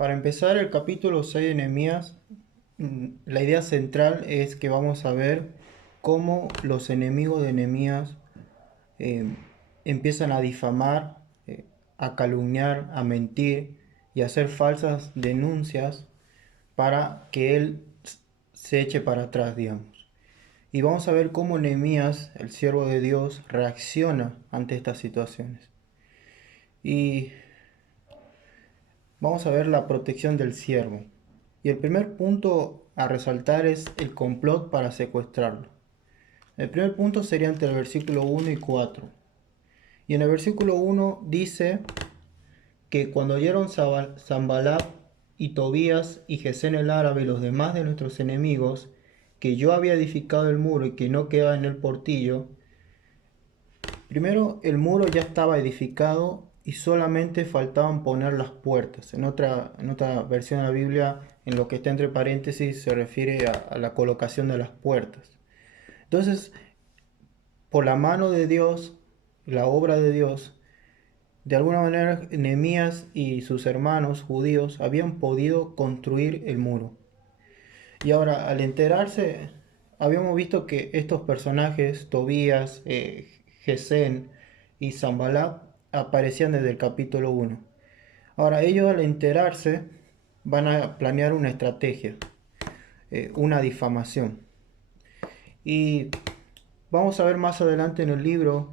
Para empezar el capítulo 6 de Nehemías, la idea central es que vamos a ver cómo los enemigos de Nehemías eh, empiezan a difamar, a calumniar, a mentir y a hacer falsas denuncias para que él se eche para atrás, digamos. Y vamos a ver cómo Nehemías, el siervo de Dios, reacciona ante estas situaciones. Y vamos a ver la protección del siervo. Y el primer punto a resaltar es el complot para secuestrarlo. El primer punto sería entre el versículo 1 y 4. Y en el versículo 1 dice que cuando oyeron Sanballat y Tobías y Gesén el árabe y los demás de nuestros enemigos, que yo había edificado el muro y que no quedaba en el portillo, primero el muro ya estaba edificado y solamente faltaban poner las puertas. En otra versión de la Biblia, en lo que está entre paréntesis, se refiere a la colocación de las puertas. Entonces, por la mano de Dios, la obra de Dios, de alguna manera Nehemías y sus hermanos judíos habían podido construir el muro. Y ahora, al enterarse, habíamos visto que estos personajes, Tobías, Gesén y Zambalat, aparecían desde el capítulo 1. Ahora, ellos al enterarse van a planear una estrategia, una difamación. Y vamos a ver más adelante en el libro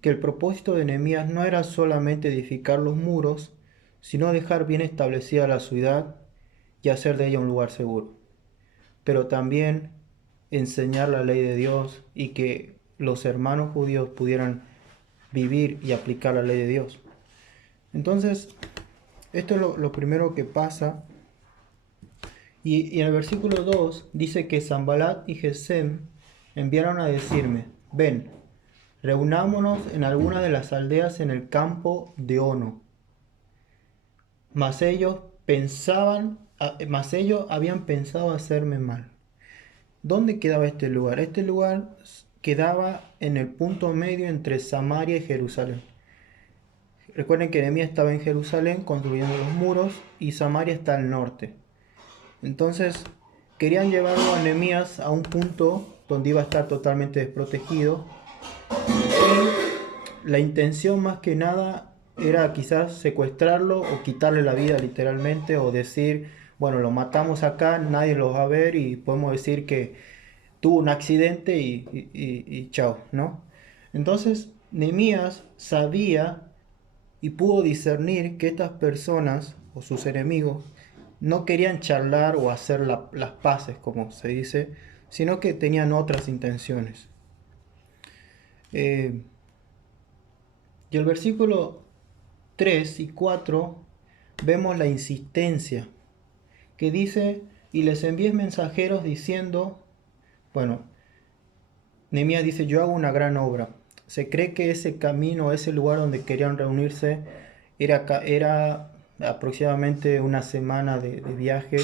que el propósito de Nehemías no era solamente edificar los muros, sino dejar bien establecida la ciudad y hacer de ella un lugar seguro. Pero también enseñar la ley de Dios y que los hermanos judíos pudieran vivir y aplicar la ley de Dios. Entonces, esto es lo primero que pasa. Y en el versículo 2 dice que Sanballat y Gesem enviaron a decirme: ven, reunámonos en alguna de las aldeas en el campo de Ono. Mas ellos habían pensado hacerme mal. ¿Dónde quedaba este lugar? Este lugar quedaba en el punto medio entre Samaria y Jerusalén. Recuerden que Nehemías estaba en Jerusalén construyendo los muros y Samaria está al norte. Entonces querían llevarlo a Nehemías a un punto donde iba a estar totalmente desprotegido. Y la intención más que nada era quizás secuestrarlo o quitarle la vida literalmente, o decir, bueno, lo matamos acá, nadie lo va a ver y podemos decir que tuvo un accidente y chao, ¿no? Entonces Nehemías sabía y pudo discernir que estas personas o sus enemigos no querían charlar o hacer las paces, como se dice, sino que tenían otras intenciones. Eh, y el versículo 3 y 4 vemos la insistencia que dice: y les envié mensajeros diciendo, bueno, Nehemías dice: yo hago una gran obra. Se cree que ese camino, ese lugar donde querían reunirse, era aproximadamente una semana de viaje.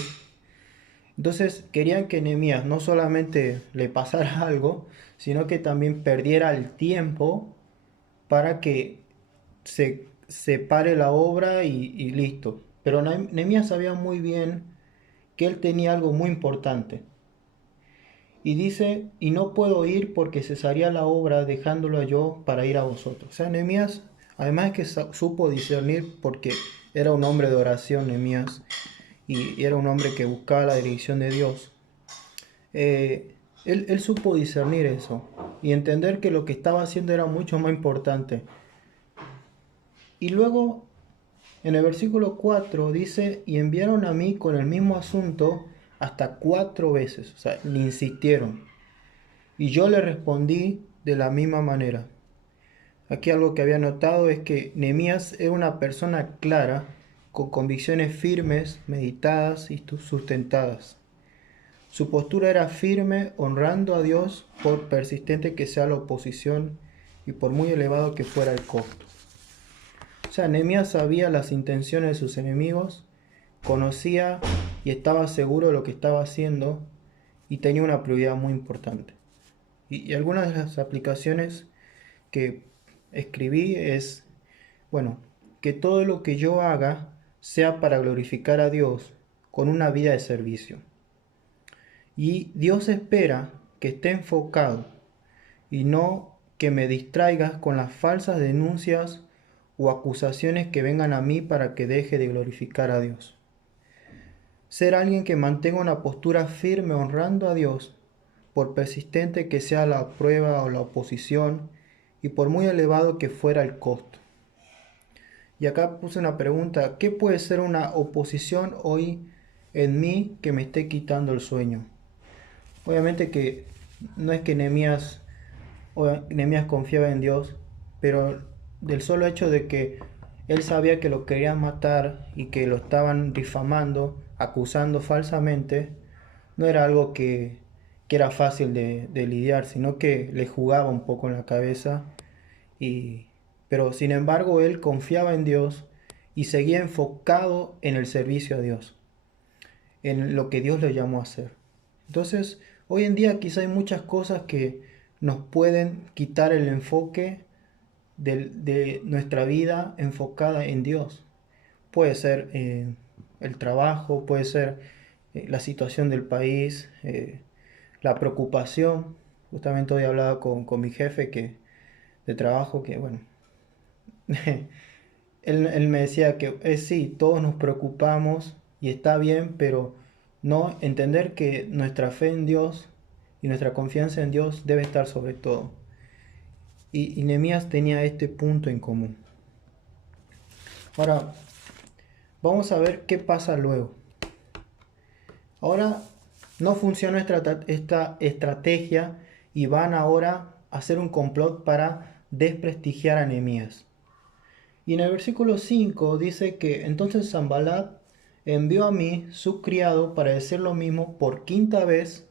Entonces querían que Nehemías no solamente le pasara algo, sino que también perdiera el tiempo para que se pare la obra y listo. Pero Nehemías sabía muy bien que él tenía algo muy importante. Y dice: y no puedo ir porque cesaría la obra dejándolo yo para ir a vosotros. O sea, Nehemías, además es que supo discernir, porque era un hombre de oración, Nehemías, y era un hombre que buscaba la dirección de Dios. Él supo discernir eso y entender que lo que estaba haciendo era mucho más importante. Y luego, en el versículo 4 dice: y enviaron a mí con el mismo asunto hasta 4 veces. O sea, le insistieron. Y yo le respondí de la misma manera. Aquí algo que había notado es que Nehemías era una persona clara, con convicciones firmes, meditadas y sustentadas. Su postura era firme, honrando a Dios por persistente que sea la oposición y por muy elevado que fuera el costo. O sea, Nehemías sabía las intenciones de sus enemigos, conocía y estaba seguro de lo que estaba haciendo, y tenía una prioridad muy importante. Y algunas de las aplicaciones que escribí es, bueno, que todo lo que yo haga sea para glorificar a Dios con una vida de servicio. Y Dios espera que esté enfocado y no que me distraigas con las falsas denuncias o acusaciones que vengan a mí para que deje de glorificar a Dios. Ser alguien que mantenga una postura firme honrando a Dios, por persistente que sea la prueba o la oposición y por muy elevado que fuera el costo. Y acá puse una pregunta: ¿qué puede ser una oposición hoy en mí que me esté quitando el sueño? Obviamente que no es que Nehemías confiaba en Dios, pero del solo hecho de que él sabía que lo querían matar y que lo estaban difamando, acusando falsamente, no era algo que era fácil de lidiar, sino que le jugaba un poco en la cabeza. Y, pero sin embargo él confiaba en Dios y seguía enfocado en el servicio a Dios, en lo que Dios le llamó a hacer. Entonces, hoy en día quizá hay muchas cosas que nos pueden quitar el enfoque de nuestra vida enfocada en Dios. Puede ser el trabajo, puede ser la situación del país, la preocupación. Justamente hoy hablaba con mi jefe de trabajo que, bueno, él me decía que sí, todos nos preocupamos y está bien, pero no entender que nuestra fe en Dios y nuestra confianza en Dios debe estar sobre todo. Y Nehemías tenía este punto en común. Ahora, vamos a ver qué pasa luego. Ahora no funciona esta estrategia y van ahora a hacer un complot para desprestigiar a Nehemías. Y en el versículo 5 dice que entonces Sanballat envió a mí, su criado, para decir lo mismo por quinta vez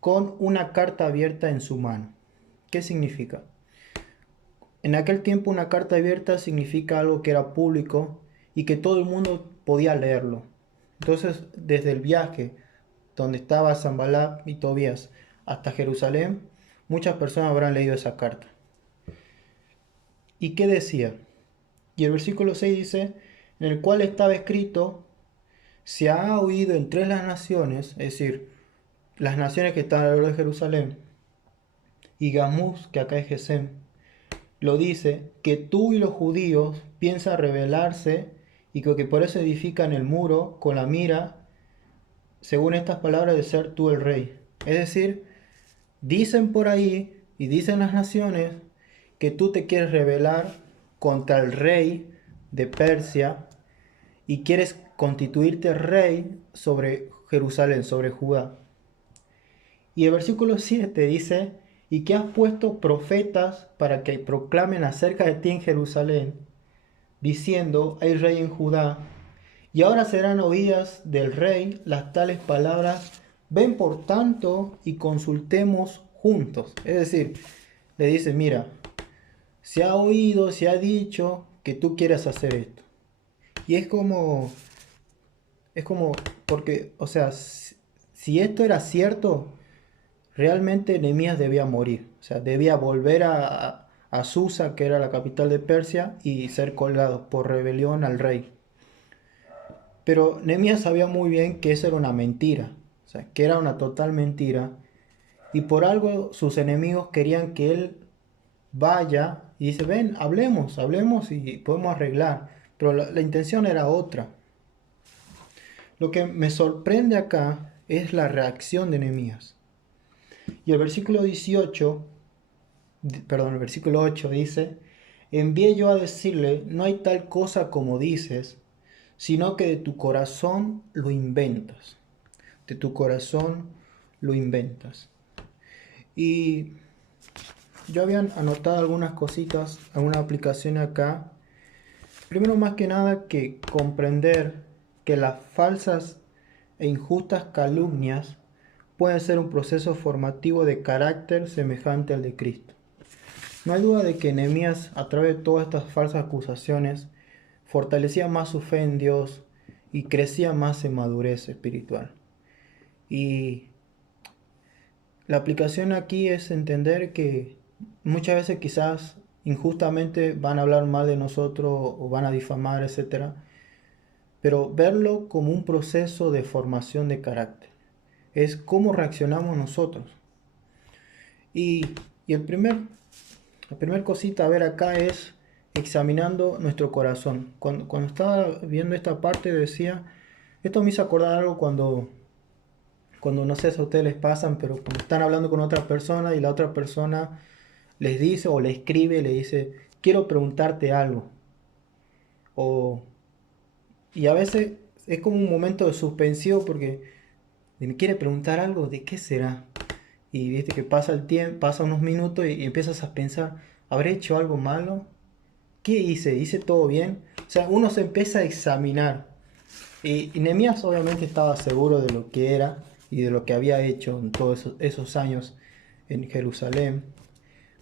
con una carta abierta en su mano. ¿Qué significa? En aquel tiempo una carta abierta significa algo que era público y que todo el mundo podía leerlo. Entonces, desde el viaje donde estaba Sanballat y Tobías hasta Jerusalén, muchas personas habrán leído esa carta. ¿Y qué decía? Y el versículo 6 dice, en el cual estaba escrito: se ha oído entre las naciones, es decir, las naciones que están alrededor de Jerusalén, y Gamús, que acá es Gesem, lo dice, que tú y los judíos piensan rebelarse y que por eso edifican el muro con la mira, según estas palabras, de ser tú el rey. Es decir, dicen por ahí y dicen las naciones que tú te quieres rebelar contra el rey de Persia y quieres constituirte rey sobre Jerusalén, sobre Judá. Y el versículo 7 dice, y que has puesto profetas para que proclamen acerca de ti en Jerusalén, diciendo, hay rey en Judá, y ahora serán oídas del rey las tales palabras, ven por tanto y consultemos juntos. Es decir, le dice, mira, se ha oído, se ha dicho que tú quieres hacer esto. Y es como, porque, o sea, si esto era cierto, realmente Nehemías debía morir. O sea, debía volver a Susa, que era la capital de Persia, y ser colgado por rebelión al rey. Pero Nehemías sabía muy bien que eso era una mentira. O sea, que era una total mentira. Y por algo sus enemigos querían que él vaya y dice, ven, hablemos y podemos arreglar. Pero la intención era otra. Lo que me sorprende acá es la reacción de Nehemías. Y el versículo 8 dice, envié yo a decirle, no hay tal cosa como dices, sino que de tu corazón lo inventas. De tu corazón lo inventas. Y yo había anotado algunas cositas, alguna aplicación acá. Primero, más que nada, que comprender que las falsas e injustas calumnias pueden ser un proceso formativo de carácter semejante al de Cristo. No hay duda de que Nehemías, a través de todas estas falsas acusaciones, fortalecía más su fe en Dios y crecía más en madurez espiritual. Y la aplicación aquí es entender que muchas veces quizás injustamente van a hablar mal de nosotros o van a difamar, etcétera. pero verlo como un proceso de formación de carácter. Es cómo reaccionamos nosotros. Y, y la primer cosita a ver acá es examinando nuestro corazón. Cuando estaba viendo esta parte decía, esto me hizo acordar algo cuando no sé si a ustedes les pasan, pero cuando están hablando con otra persona y la otra persona les dice o le escribe, le dice, quiero preguntarte algo. O, y a veces es como un momento de suspensión porque me quiere preguntar algo, ¿de qué será? Y viste que pasa el tiempo, pasa unos minutos y empiezas a pensar, ¿habré hecho algo malo? ¿Qué hice? ¿Hice todo bien? O sea, uno se empieza a examinar. Y Nehemías obviamente estaba seguro de lo que era y de lo que había hecho en todos esos años en Jerusalén.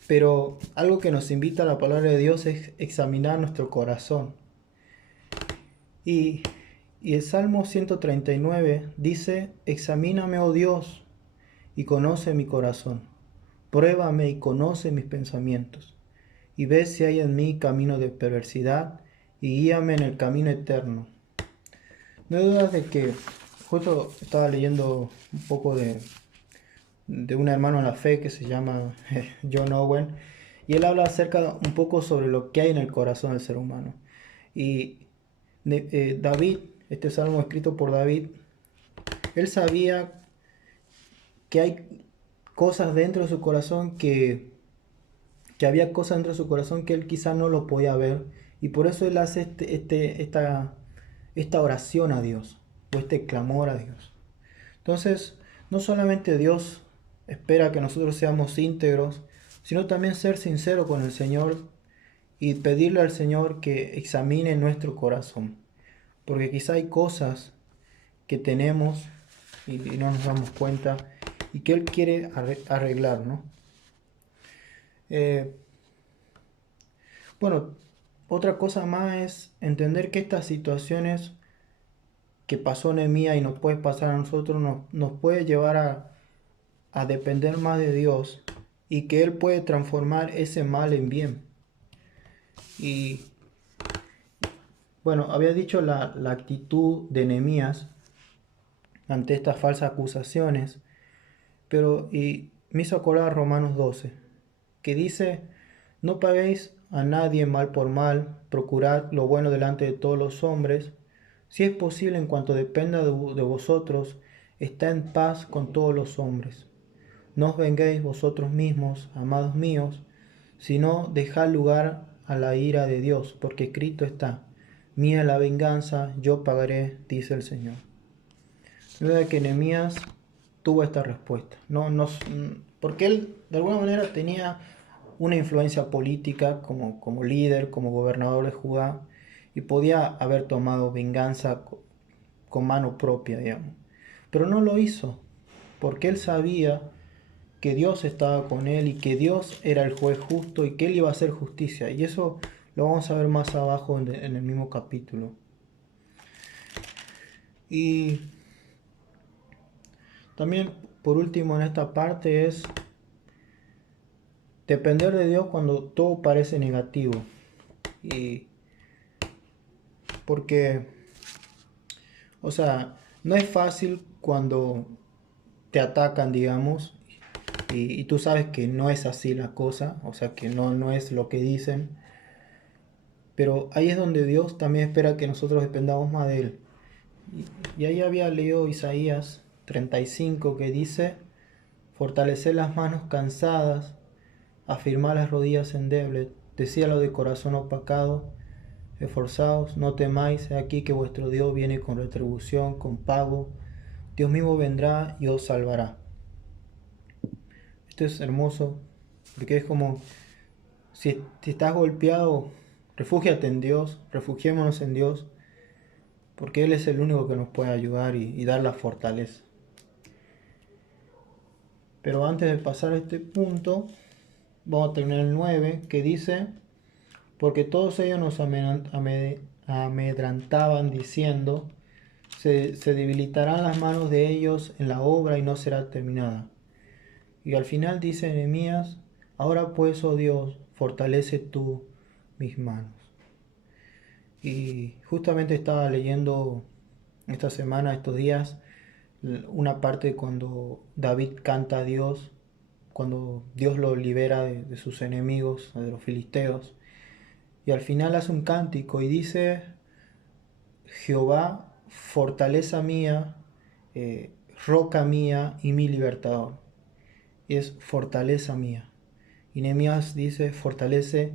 Pero algo que nos invita a la palabra de Dios es examinar nuestro corazón. Y, y el Salmo 139 dice, examíname, oh Dios, y conoce mi corazón. Pruébame y conoce mis pensamientos. Y ve si hay en mí camino de perversidad, y guíame en el camino eterno. No hay dudas de que justo estaba leyendo un poco de un hermano en la fe que se llama John Owen, y él habla acerca un poco sobre lo que hay en el corazón del ser humano. Y David, este salmo escrito por David, él sabía que hay cosas dentro de su corazón que había cosas dentro de su corazón que él quizá no lo podía ver, y por eso él hace esta oración a Dios, o este clamor a Dios. Entonces, no solamente Dios espera que nosotros seamos íntegros, sino también ser sincero con el Señor y pedirle al Señor que examine nuestro corazón. Porque quizá hay cosas que tenemos y no nos damos cuenta y que Él quiere arreglar, ¿no? Eh, bueno, otra cosa más es entender que estas situaciones que pasó Nehemías y nos puede pasar a nosotros nos puede llevar a depender más de Dios y que Él puede transformar ese mal en bien. Y bueno, había dicho la actitud de Nehemías ante estas falsas acusaciones, pero y me hizo acordar Romanos 12, que dice, no paguéis a nadie mal por mal, procurad lo bueno delante de todos los hombres, si es posible en cuanto dependa de vosotros, está en paz con todos los hombres. No os venguéis vosotros mismos, amados míos, sino dejad lugar a la ira de Dios, porque escrito está, mía la venganza, yo pagaré, dice el Señor. Es verdad que Nehemías tuvo esta respuesta, porque él de alguna manera tenía una influencia política como líder, como gobernador de Judá, y podía haber tomado venganza con mano propia, digamos. Pero no lo hizo, porque él sabía que Dios estaba con él y que Dios era el juez justo y que él iba a hacer justicia. Y eso lo vamos a ver más abajo en el mismo capítulo. Y también, por último, en esta parte es depender de Dios cuando todo parece negativo. Y porque, o sea, no es fácil cuando te atacan, digamos, y tú sabes que no es así la cosa, o sea, que no es lo que dicen. Pero ahí es donde Dios también espera que nosotros dependamos más de Él. Y ahí había leído Isaías 35 que dice, fortalecer las manos cansadas, afirmar las rodillas endebles, decía lo de corazón opacado, esforzaos, no temáis, he aquí que vuestro Dios viene con retribución, con pago, Dios mismo vendrá y os salvará. Esto es hermoso, porque es como, si estás golpeado, refúgiate en Dios, refugiémonos en Dios, porque Él es el único que nos puede ayudar y dar la fortaleza. Pero antes de pasar a este punto, vamos a terminar el 9, que dice, porque todos ellos nos amedrantaban diciendo, se debilitarán las manos de ellos en la obra y no será terminada. Y al final dice Nehemías, ahora pues, oh Dios, fortalece tú mis manos. Y justamente estaba leyendo esta semana, estos días, una parte cuando David canta a Dios, cuando Dios lo libera de sus enemigos, de los filisteos, y al final hace un cántico y dice, Jehová, fortaleza mía, roca mía y mi libertador. Y es fortaleza mía. Y Nehemías dice, fortalece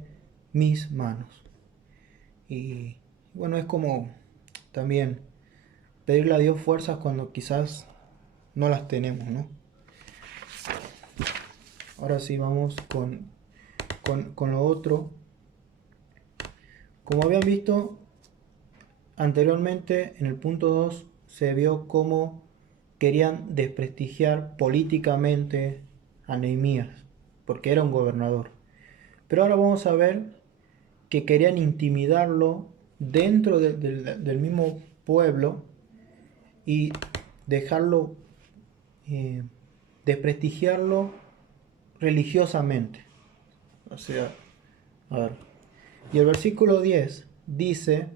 mis manos. Y bueno, es como también pedirle a Dios fuerzas cuando quizás no las tenemos, ¿no? Ahora sí, vamos con lo otro. Como habían visto anteriormente, en el punto 2 se vio cómo querían desprestigiar políticamente a Nehemías, porque era un gobernador. Pero ahora vamos a ver que querían intimidarlo dentro del mismo pueblo y dejarlo, eh, desprestigiarlo religiosamente. O sea, a ver. Y el versículo 10 dice,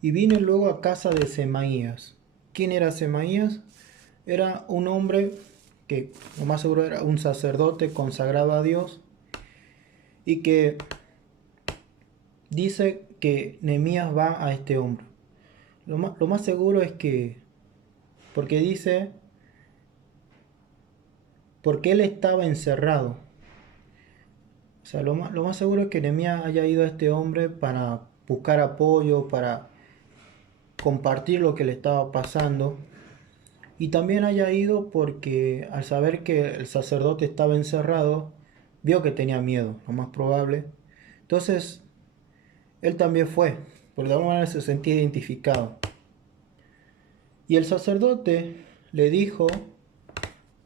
y vine luego a casa de Semaías. ¿Quién era Semaías? Era un hombre que lo más seguro era un sacerdote consagrado a Dios y que dice que Nehemías va a este hombre. Lo más seguro es que, porque dice, porque él estaba encerrado. O sea, lo más seguro es que Nehemías haya ido a este hombre para buscar apoyo, para compartir lo que le estaba pasando. Y también haya ido porque al saber que el sacerdote estaba encerrado, vio que tenía miedo, lo más probable. Entonces, él también fue, porque de alguna manera se sentía identificado. Y el sacerdote le dijo,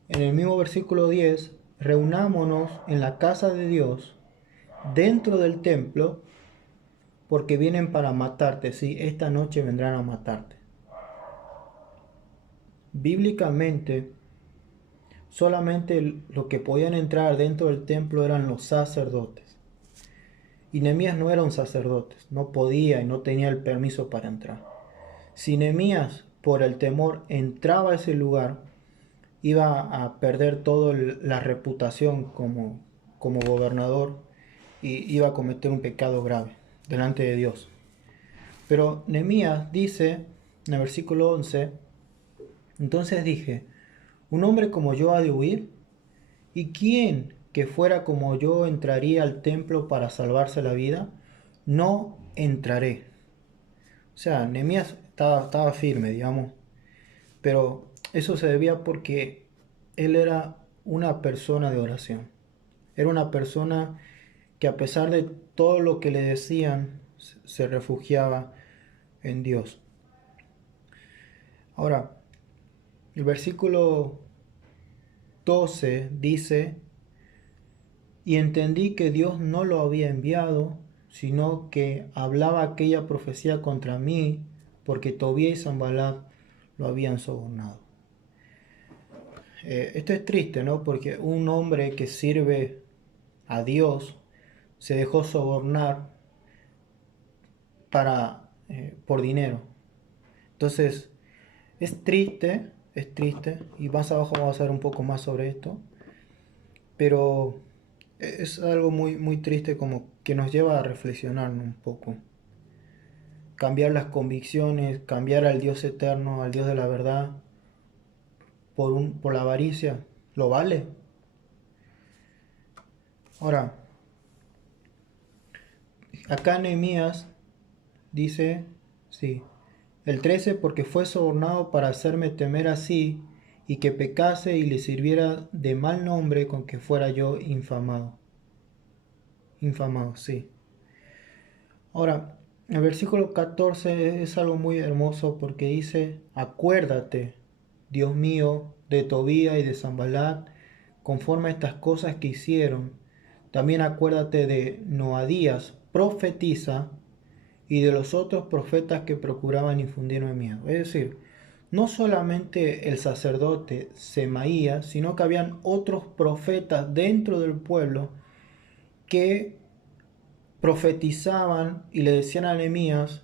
en el mismo versículo 10, reunámonos en la casa de Dios, dentro del templo, porque vienen para matarte, sí, esta noche vendrán a matarte. Bíblicamente, solamente los que podían entrar dentro del templo eran los sacerdotes. Y Nehemías no era un sacerdote, no podía y no tenía el permiso para entrar. Si Nehemías, por el temor, entraba a ese lugar, iba a perder toda la reputación como gobernador y iba a cometer un pecado grave delante de Dios. Pero Nehemías dice en el versículo 11, entonces dije, ¿un hombre como yo ha de huir? ¿Y quién que fuera como yo entraría al templo para salvarse la vida? No entraré. O sea, Nehemías estaba firme, digamos, pero eso se debía porque él era una persona de oración. Era una persona que a pesar de todo lo que le decían, se refugiaba en Dios. Ahora, el versículo 12 dice, y entendí que Dios no lo había enviado, sino que hablaba aquella profecía contra mí, porque Tobía y Sanballat lo habían sobornado. Esto es triste, ¿no? Porque un hombre que sirve a Dios se dejó sobornar por dinero. Entonces, es triste, y más abajo vamos a ver un poco más sobre esto, pero es algo muy, muy triste como que nos lleva a reflexionar un poco. Cambiar las convicciones, cambiar al Dios eterno, al Dios de la verdad, por la avaricia, ¿lo vale? Ahora, acá Nehemías dice, sí, el 13, porque fue sobornado para hacerme temer así, y que pecase y le sirviera de mal nombre con que fuera yo infamado. Infamado, sí. Ahora, el versículo 14 es algo muy hermoso porque dice, acuérdate, Dios mío, de Tobía y de Sanballat, conforme a estas cosas que hicieron. También acuérdate de Noadías, profetiza, y de los otros profetas que procuraban infundirme miedo. Es decir, no solamente el sacerdote Semaías, sino que habían otros profetas dentro del pueblo que profetizaban y le decían a Nehemías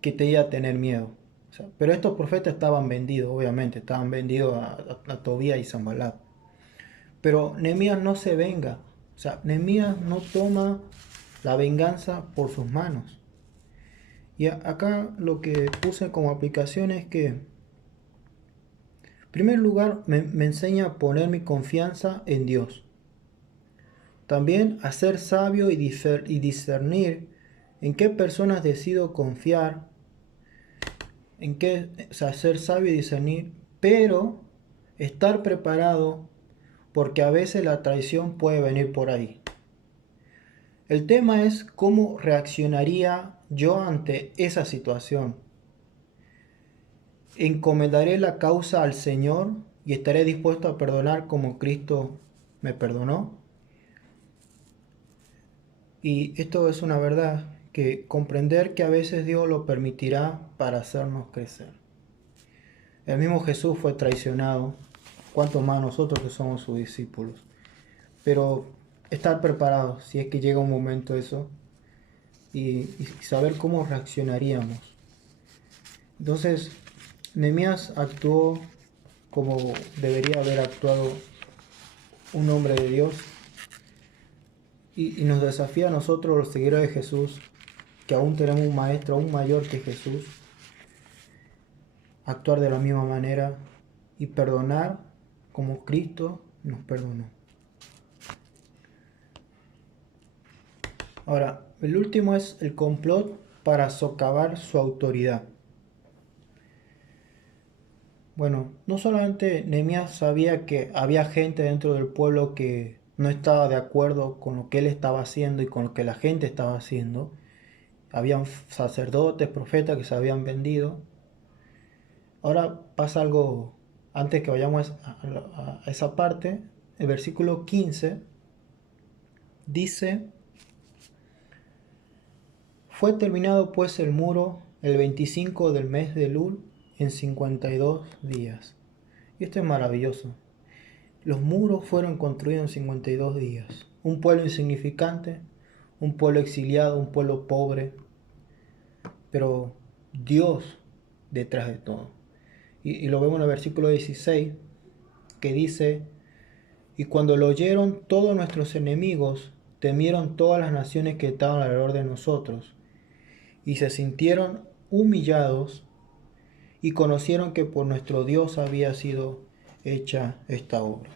que te iba a tener miedo. O sea, pero estos profetas estaban vendidos, obviamente, estaban vendidos a Tobías y Sanbalat. Pero Nehemías no se venga. O sea, Nehemías no toma la venganza por sus manos. Y acá lo que puse como aplicación es que, en primer lugar, me enseña a poner mi confianza en Dios. También a ser sabio y discernir en qué personas decido confiar, o sea, ser sabio y discernir, pero estar preparado porque a veces la traición puede venir por ahí. El tema es cómo reaccionaría yo ante esa situación. Encomendaré la causa al Señor y estaré dispuesto a perdonar como Cristo me perdonó. Y esto es una verdad, que comprender que a veces Dios lo permitirá para hacernos crecer. El mismo Jesús fue traicionado, cuanto más nosotros que somos sus discípulos. Pero estar preparados si es que llega un momento eso y saber cómo reaccionaríamos. Entonces, Nehemías actuó como debería haber actuado un hombre de Dios y nos desafía a nosotros, los seguidores de Jesús, que aún tenemos un maestro aún mayor que Jesús, actuar de la misma manera y perdonar como Cristo nos perdonó. Ahora, el último es el complot para socavar su autoridad. Bueno, no solamente Nehemías sabía que había gente dentro del pueblo que no estaba de acuerdo con lo que él estaba haciendo y con lo que la gente estaba haciendo. Habían sacerdotes, profetas que se habían vendido. Ahora pasa algo, antes que vayamos a esa parte, el versículo 15 dice: fue terminado pues el muro el 25 del mes de Elul en 52 días. Y esto es maravilloso. Los muros fueron construidos en 52 días. Un pueblo insignificante, un pueblo exiliado, un pueblo pobre, pero Dios detrás de todo. Y lo vemos en el versículo 16, que dice: y cuando lo oyeron todos nuestros enemigos, temieron todas las naciones que estaban alrededor de nosotros, y se sintieron humillados, y conocieron que por nuestro Dios había sido hecha esta obra.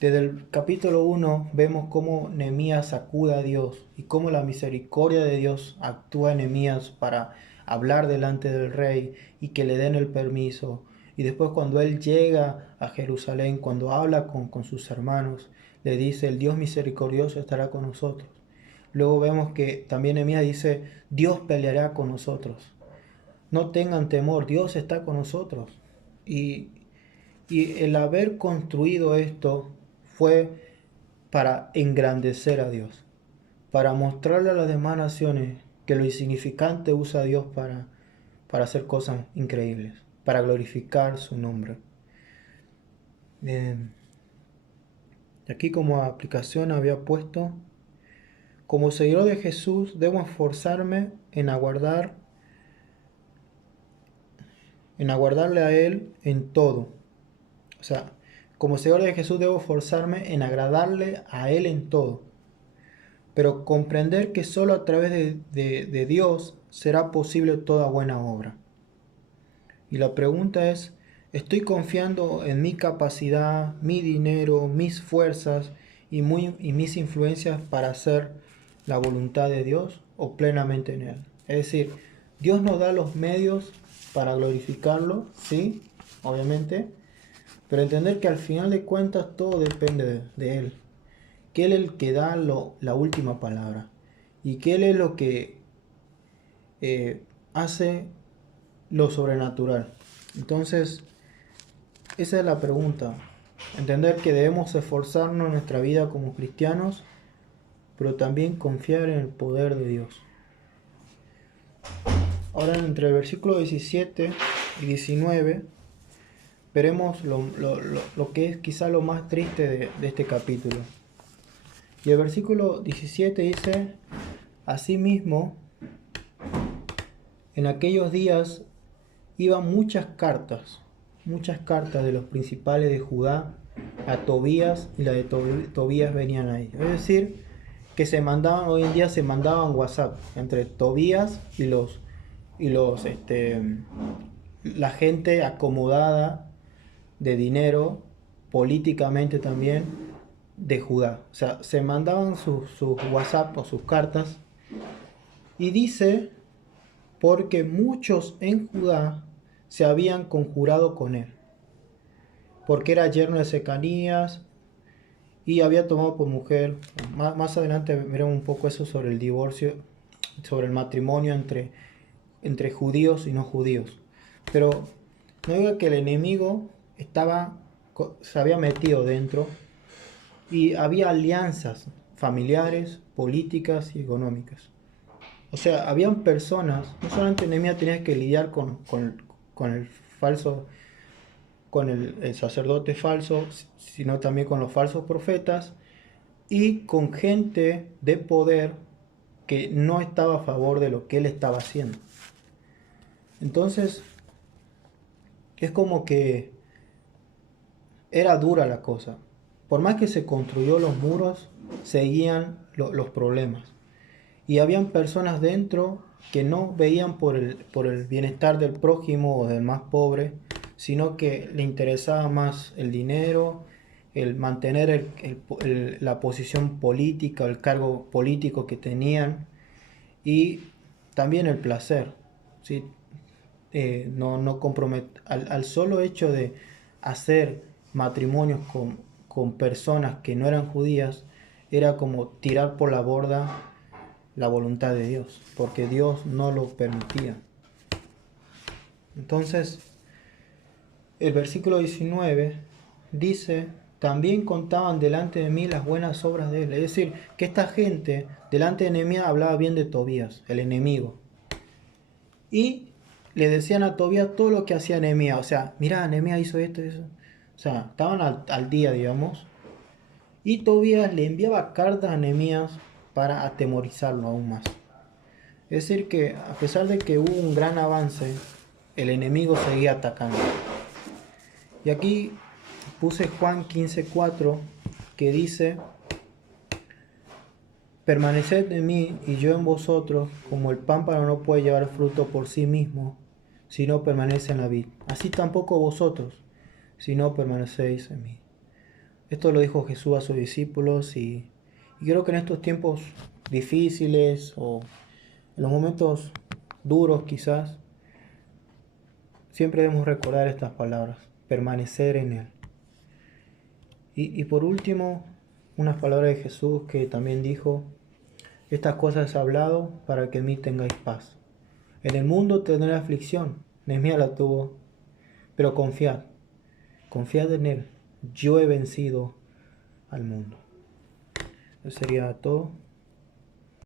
Desde el capítulo 1 vemos cómo Nehemías acude a Dios y cómo la misericordia de Dios actúa en Nehemías para hablar delante del rey y que le den el permiso. Y después, cuando él llega a Jerusalén, cuando habla con sus hermanos, le dice: el Dios misericordioso estará con nosotros. Luego vemos que también Nehemías dice: Dios peleará con nosotros. No tengan temor, Dios está con nosotros. Y el haber construido esto fue para engrandecer a Dios, para mostrarle a las demás naciones que lo insignificante usa a Dios para hacer cosas increíbles, para glorificar su nombre. Aquí como aplicación había puesto: como seguidor de Jesús debo esforzarme en aguardarle a Él en todo. O sea, como seguidor de Jesús debo esforzarme en agradarle a Él en todo. Pero comprender que solo a través de Dios será posible toda buena obra. Y la pregunta es: ¿estoy confiando en mi capacidad, mi dinero, mis fuerzas y mis influencias para hacer la voluntad de Dios, o plenamente en Él? Es decir, Dios nos da los medios para glorificarlo, sí, obviamente, pero entender que al final de cuentas todo depende de Él. Que Él es el que da la última palabra. Y que Él es lo que hace lo sobrenatural. Entonces, esa es la pregunta. Entender que debemos esforzarnos en nuestra vida como cristianos, pero también confiar en el poder de Dios. Ahora, entre el versículo 17 y 19, veremos lo que es quizá lo más triste de este capítulo. Y el versículo 17 dice, asimismo, en aquellos días iban muchas cartas de los principales de Judá a Tobías, y la de Tobías venían a ellos. Es decir, que se mandaban, hoy en día se mandaban WhatsApp entre Tobías y la gente acomodada de dinero, políticamente también, de Judá. O sea, se mandaban sus WhatsApp o sus cartas. Y dice, porque muchos en Judá se habían conjurado con él, porque era yerno de Secanías y había tomado por mujer. Más adelante veremos un poco eso sobre el divorcio, sobre el matrimonio entre judíos y no judíos. Pero no diga que el enemigo se había metido dentro y había alianzas familiares, políticas y económicas. O sea, habían personas, no solamente Nehemías tenía que lidiar con el falso, con el sacerdote falso, sino también con los falsos profetas y con gente de poder que no estaba a favor de lo que él estaba haciendo. Entonces, es como que era dura la cosa. Por más que se construyó los muros, seguían los problemas. Y habían personas dentro que no veían por el bienestar del prójimo o del más pobre, sino que le interesaba más el dinero, el mantener la posición política, el cargo político que tenían y también el placer. ¿Sí? No al solo hecho de hacer matrimonios con personas que no eran judías, era como tirar por la borda la voluntad de Dios, porque Dios no lo permitía. Entonces, el versículo 19 dice, también contaban delante de mí las buenas obras de él. Es decir, que esta gente delante de Nehemías hablaba bien de Tobías, el enemigo. Y le decían a Tobías todo lo que hacía Nehemías. O sea, mira, Nehemías hizo esto y eso. O sea, estaban al día, digamos. Y Tobías le enviaba cartas a Nehemías para atemorizarlo aún más. Es decir que a pesar de que hubo un gran avance, el enemigo seguía atacando. Y aquí puse Juan 15:4 que dice, permaneced en mí y yo en vosotros, como el pámpano no puede llevar fruto por sí mismo, si no permanece en la vid. Así tampoco vosotros, si no permanecéis en mí. Esto lo dijo Jesús a sus discípulos y creo que en estos tiempos difíciles o en los momentos duros quizás, siempre debemos recordar estas palabras, permanecer en Él. Y por último, unas palabras de Jesús que también dijo, estas cosas he hablado para que en mí tengáis paz. En el mundo tendré aflicción, Nehemías la tuvo, pero confiad en Él, yo he vencido al mundo. Eso sería todo.